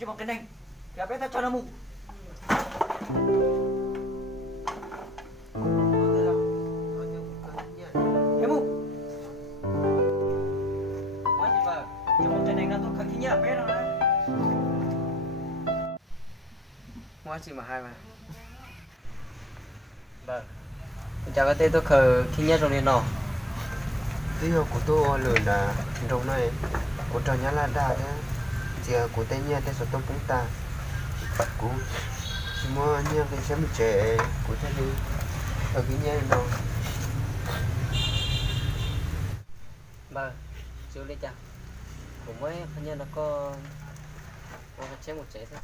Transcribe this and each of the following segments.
chứ một cái này thì bé ta cho nó mù thế mù quá chị vợ chứ một cái này nó tôi khởi khí nhá bé đâu đấy Quá chị mà hai mà. Vâng. Chào các tên tôi khởi khí nhất rồi nên nó. Tí hồ của tôi lười là đầu này của trò nhá là đà thế chỉ của tên nhà tên số tông cũng ta của chỉ mua nhà cái xem trẻ của thế đi ở cái nhà nào Vâng. Chú đi chào. Cũng mới hình như nó có chế một chế thôi.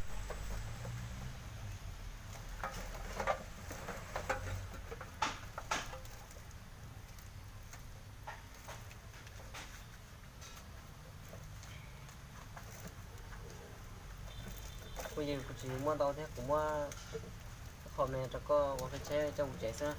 Bây giờ chỉ mua tao thế cũng mua hôm nay cho có cái chế trong một chế nữa.